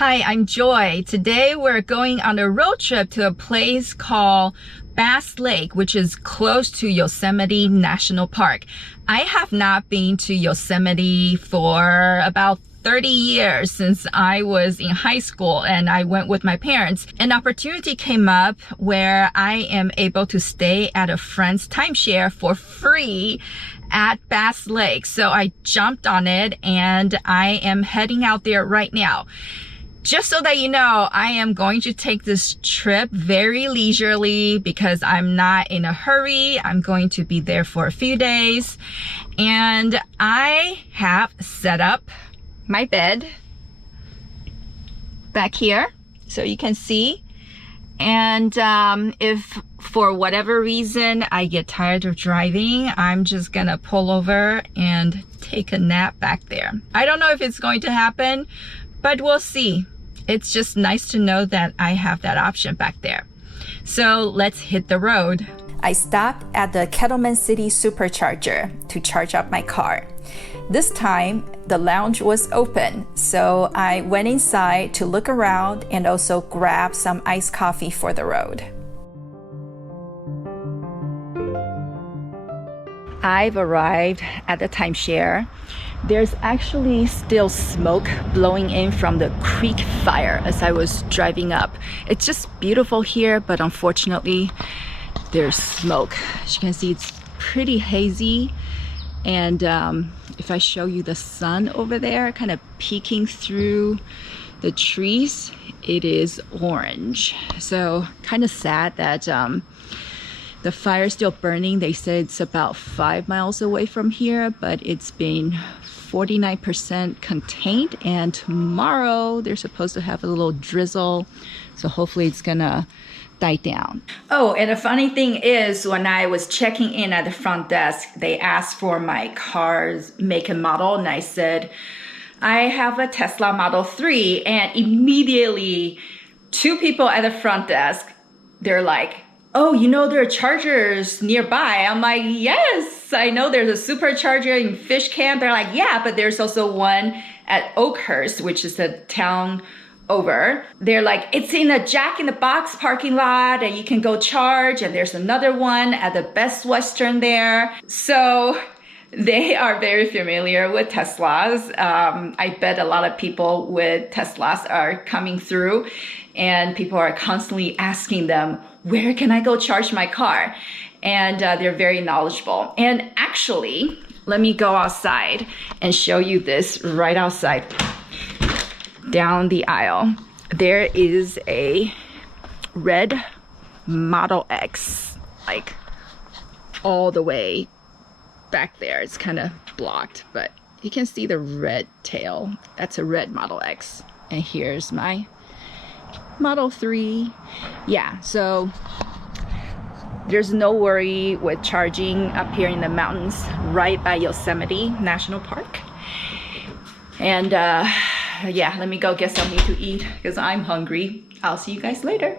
Hi, I'm Joy. Today we're going on a road trip to a place called Bass Lake, which is close to Yosemite National Park. I have not been to Yosemite for about 30 years since I was in high school, and I went with my parents. An opportunity came up where I am able to stay at a friend's timeshare for free at Bass Lake. So I jumped on it and I am heading out there right now. Just so that you know, I am going to take this trip very leisurely because I'm not in a hurry. I'm going to be there for a few days, and I have set up my bed back here so you can see. And if for whatever reason I get tired of driving, I'm just gonna pull over and take a nap back there. I don't know if it's going to happen, but we'll see. It's just nice to know that I have that option back there. So let's hit the road. I stopped at the Kettleman City Supercharger to charge up my car. This time, the lounge was open, so I went inside to look around and also grab some iced coffee for the road. I've arrived at the timeshare. There's actually still smoke blowing in from the creek fire as I was driving up. It's just beautiful here, but unfortunately, there's smoke. As you can see, it's pretty hazy. And if I show you the sun over there, kind of peeking through the trees, it is orange. So kind of sad that the fire is still burning. They said it's about 5 miles away from here, but it's been 49% contained, and tomorrow they're supposed to have a little drizzle, so hopefully it's gonna die down. Oh, and the funny thing is, when I was checking in at the front desk, they asked for my car's make and model, and I said I have a Tesla Model 3, and immediately two people at the front desk, they're like, oh, you know there are chargers nearby. I'm like, yes, I know there's a supercharger in Fish Camp. They're like, yeah, but there's also one at Oakhurst, which is a town over. They're like, it's in a Jack in the Box parking lot and you can go charge. And there's another one at the Best Western there. So they are very familiar with Teslas. I bet a lot of people with Teslas are coming through, and people are constantly asking them, where can I go charge my car? And they're very knowledgeable. And actually, let me go outside and show you this right outside. Down the aisle, there is a red Model X, like all the way back there. It's kind of blocked, but you can see the red tail. That's a red Model X. And here's my Model 3. Yeah, so there's no worry with charging up here in the mountains right by Yosemite National Park. And yeah, let me go get something to eat because I'm hungry. I'll see you guys later.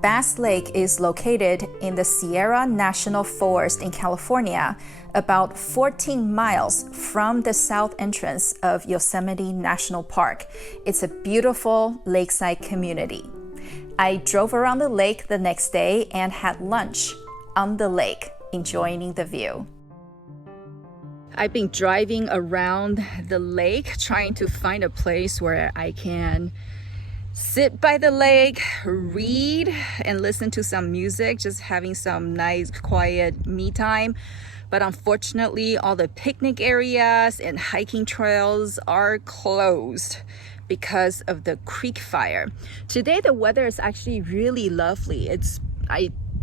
Bass Lake is located in the Sierra National Forest in California, about 14 miles from the south entrance of Yosemite National Park. It's a beautiful lakeside community. I drove around the lake the next day and had lunch on the lake, enjoying the view. I've been driving around the lake trying to find a place where I can sit by the lake, read, and listen to some music, just having some nice quiet me time. But unfortunately, all the picnic areas and hiking trails are closed because of the creek fire. Today, the weather is actually really lovely.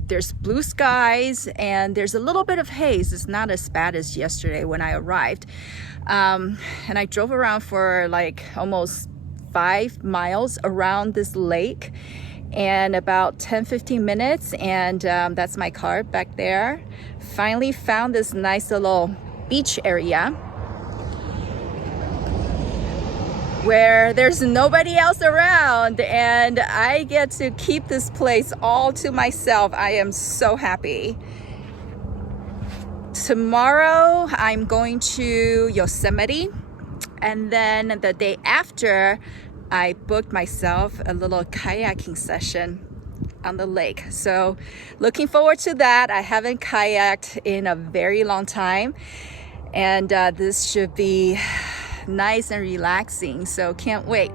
There's blue skies and there's a little bit of haze. It's not as bad as yesterday when I arrived. And I drove around for like almost 5 miles around this lake and about 10-15 minutes, and that's my car back there. Finally found this nice little beach area where there's nobody else around and I get to keep this place all to myself. I am so happy. Tomorrow I'm going to Yosemite, and then the day after I booked myself a little kayaking session on the lake. So looking forward to that. I haven't kayaked in a very long time, and this should be nice and relaxing. So can't wait.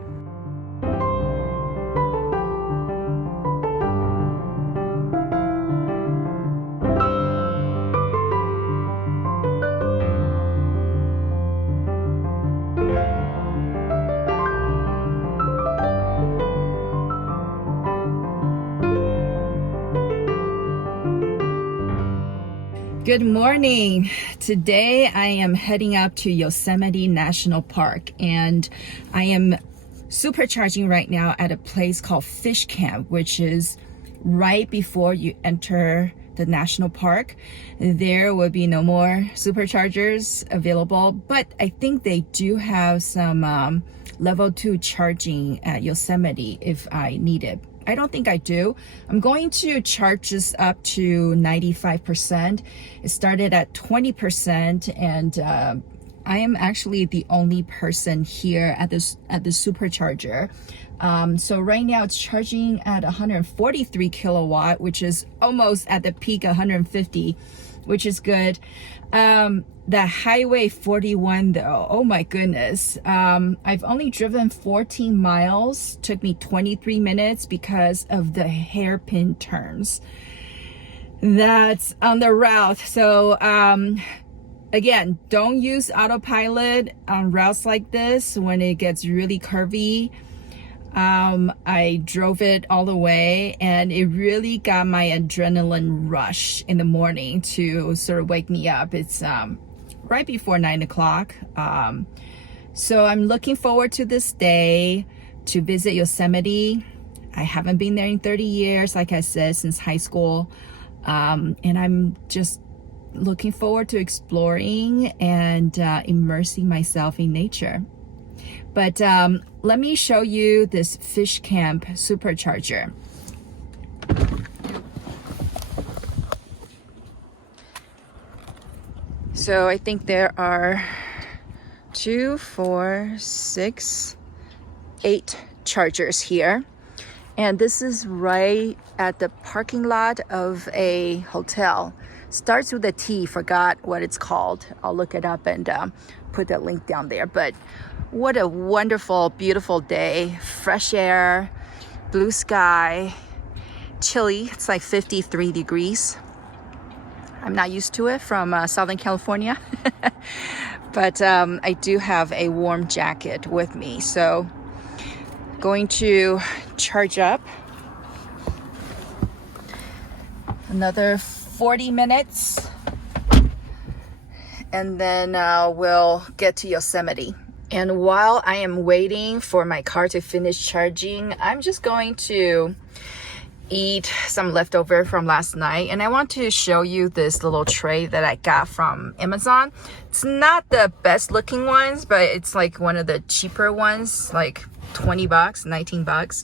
Good morning. Today I am heading up to Yosemite National Park, and I am supercharging right now at a place called Fish Camp, which is right before you enter the national park. There will be no more superchargers available, but I think they do have some level 2 charging at Yosemite if I need it. I don't think I do. I'm going to charge this up to 95%. It started at 20%, and I am actually the only person here at the supercharger. So right now it's charging at 143 kilowatt, which is almost at the peak 150, which is good. The Highway 41 though, oh my goodness. I've only driven 14 miles, took me 23 minutes because of the hairpin turns that's on the route. So again, don't use autopilot on routes like this when it gets really curvy. I drove it all the way, and it really got my adrenaline rush in the morning to sort of wake me up. It's right before 9 o'clock. So I'm looking forward to this day to visit Yosemite. I haven't been there in 30 years, like I said, since high school. And I'm just looking forward to exploring and immersing myself in nature. But let me show you this Fish Camp supercharger. So I think there are 2, 4, 6, 8 chargers here. And this is right at the parking lot of a hotel. Starts with a T, forgot what it's called. I'll look it up and put that link down there. But what a wonderful, beautiful day. Fresh air, blue sky, chilly. It's like 53 degrees. I'm not used to it from Southern California. But I do have a warm jacket with me. So going to charge up another 40 minutes. And then we'll get to Yosemite. And while I am waiting for my car to finish charging, I'm just going to eat some leftover from last night. And I want to show you this little tray that I got from Amazon. It's not the best looking ones, but it's like one of the cheaper ones, like 20 bucks, 19 bucks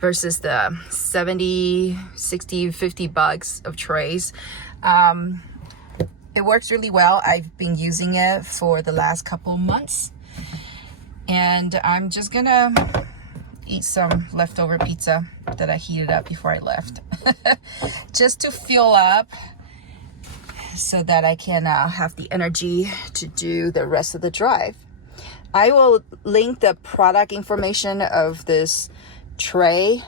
versus the 70, 60, 50 bucks of trays. It works really well. I've been using it for the last couple months. And I'm just gonna eat some leftover pizza that I heated up before I left. Just to fuel up so that I can have the energy to do the rest of the drive. I will link the product information of this tray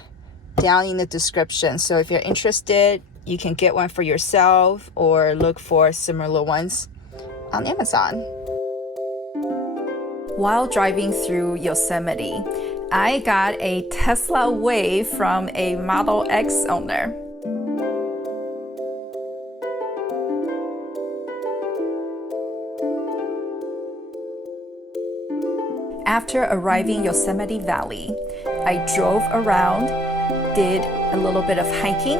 down in the description. So if you're interested, you can get one for yourself or look for similar ones on Amazon. While driving through Yosemite, I got a Tesla Wave from a Model X owner. After arriving Yosemite Valley, I drove around, did a little bit of hiking,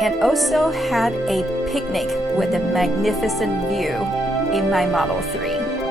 and also had a picnic with a magnificent view in my Model 3.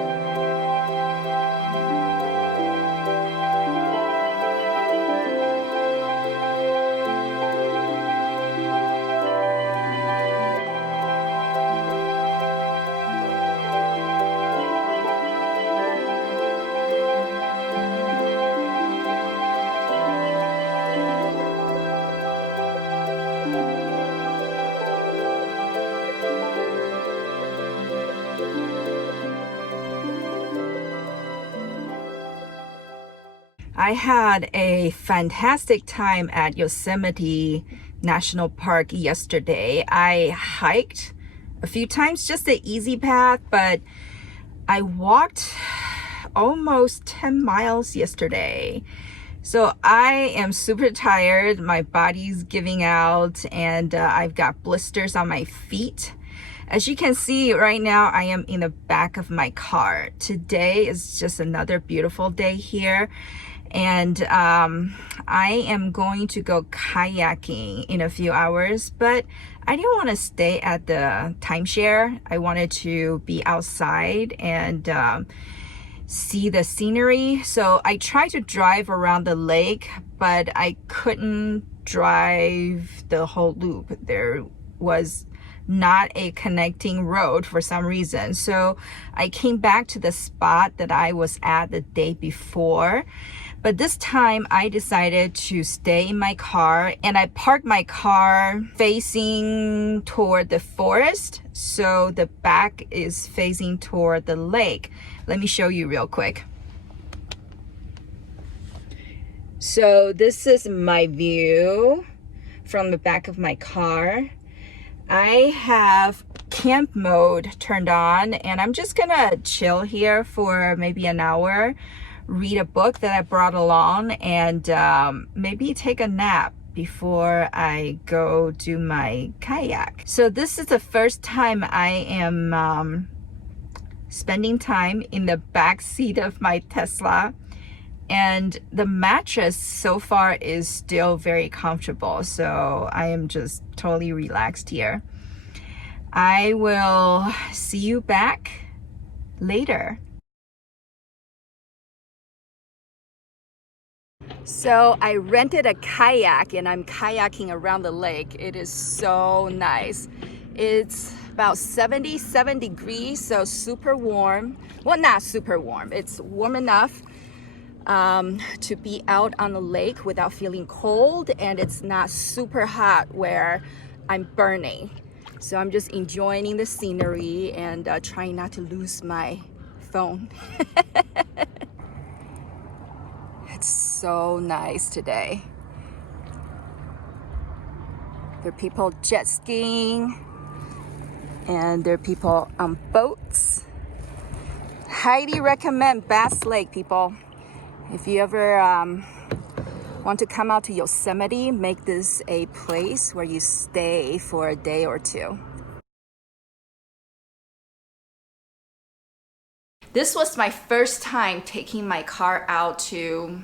I had a fantastic time at Yosemite National Park yesterday. I hiked a few times, just the easy path, but I walked almost 10 miles yesterday. So I am super tired. My body's giving out, and I've got blisters on my feet. As you can see right now, I am in the back of my car. Today is just another beautiful day here. And I am going to go kayaking in a few hours, but I didn't want to stay at the timeshare. I wanted to be outside and see the scenery. So I tried to drive around the lake, but I couldn't drive the whole loop. There was not a connecting road for some reason. So I came back to the spot that I was at the day before. But this time I decided to stay in my car, and I parked my car facing toward the forest. So the back is facing toward the lake. Let me show you real quick. So this is my view from the back of my car. I have camp mode turned on, and I'm just gonna chill here for maybe an hour, read a book that I brought along, and maybe take a nap before I go do my kayak. So this is the first time I am spending time in the back seat of my Tesla, and the mattress so far is still very comfortable, so I am just totally relaxed here. I will see you back later. So I rented a kayak and I'm kayaking around the lake. It is so nice. It's about 77 degrees, so super warm. Well, not super warm. It's warm enough to be out on the lake without feeling cold, and it's not super hot where I'm burning. So I'm just enjoying the scenery and trying not to lose my phone. It's so nice today. There are people jet skiing, and there are people on boats. Highly recommend Bass Lake, people. If you ever want to come out to Yosemite, make this a place where you stay for a day or two. This was my first time taking my car out to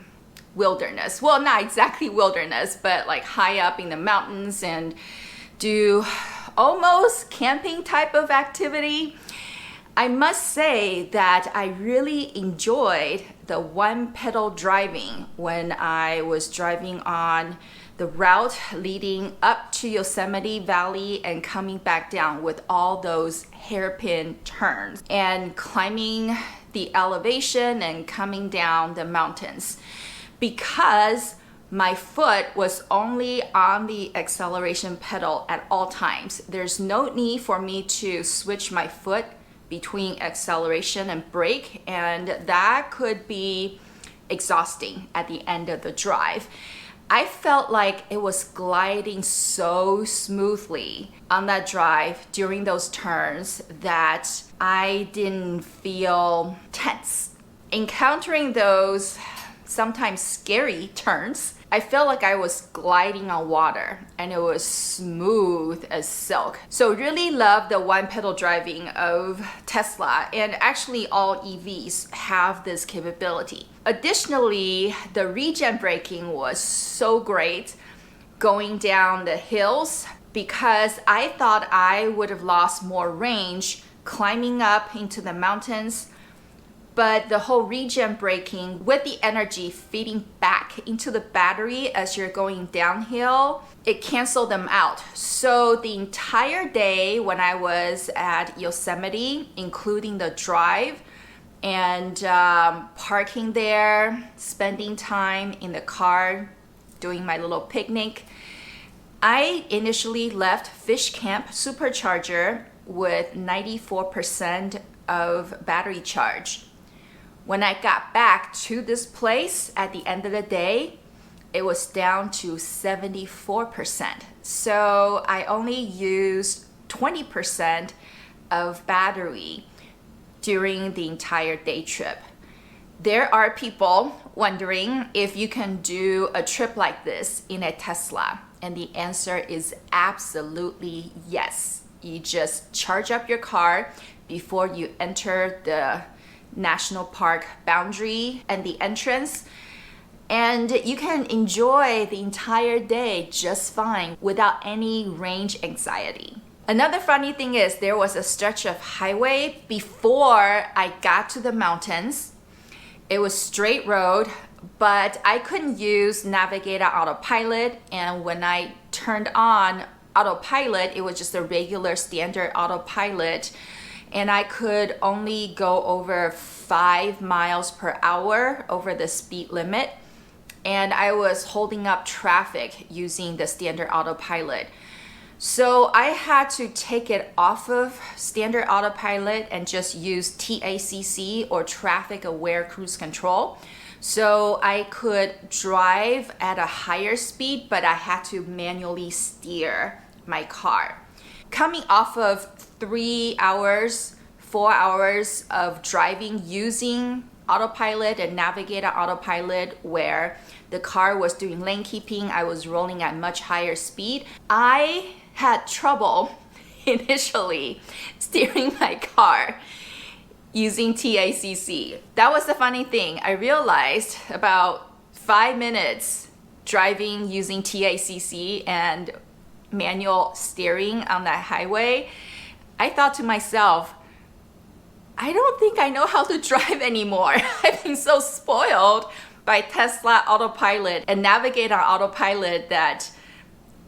wilderness. Well, not exactly wilderness, but like high up in the mountains and do almost camping type of activity. I must say that I really enjoyed the one pedal driving when I was driving on the route leading up to Yosemite Valley and coming back down with all those hairpin turns and climbing the elevation and coming down the mountains. Because my foot was only on the acceleration pedal at all times, there's no need for me to switch my foot between acceleration and brake, and that could be exhausting at the end of the drive. I felt like it was gliding so smoothly on that drive during those turns that I didn't feel tense. Encountering those sometimes scary turns, I felt like I was gliding on water, and it was smooth as silk. So really love the one pedal driving of Tesla, and actually all EVs have this capability. Additionally, the regen braking was so great going down the hills, because I thought I would have lost more range climbing up into the mountains. But the whole regen braking with the energy feeding back into the battery as you're going downhill, it canceled them out. So the entire day when I was at Yosemite, including the drive and parking there, spending time in the car, doing my little picnic, I initially left Fish Camp Supercharger with 94% of battery charge. When I got back to this place at the end of the day, it was down to 74%. So I only used 20% of battery during the entire day trip. There are people wondering if you can do a trip like this in a Tesla, and the answer is absolutely yes. You just charge up your car before you enter the national park boundary and the entrance, and you can enjoy the entire day just fine without any range anxiety. Another funny thing is there was a stretch of highway before I got to the mountains. It was straight road, but I couldn't use Navigator Autopilot, and when I turned on autopilot, it was just a regular standard autopilot, and I could only go over 5 miles per hour over the speed limit, and I was holding up traffic using the standard autopilot. So I had to take it off of standard autopilot and just use TACC, or traffic aware cruise control. So I could drive at a higher speed, but I had to manually steer my car. Coming off of 3 hours, 4 hours of driving using autopilot and Navigator Autopilot, where the car was doing lane keeping, I was rolling at much higher speed. I had trouble initially steering my car using TACC. That was the funny thing. I realized about 5 minutes driving using TACC and manual steering on that highway, I thought to myself, I don't think I know how to drive anymore. I've been so spoiled by Tesla Autopilot and Navigator Autopilot that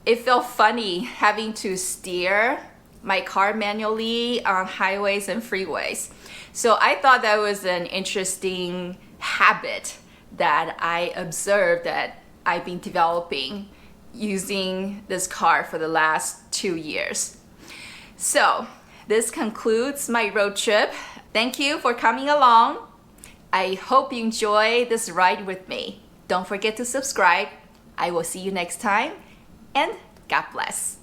it felt funny having to steer my car manually on highways and freeways. So I thought that was an interesting habit that I observed that I've been developing using this car for the last 2 years. So this concludes my road trip. Thank you for coming along. I hope you enjoy this ride with me. Don't forget to subscribe. I will see you next time, and God bless.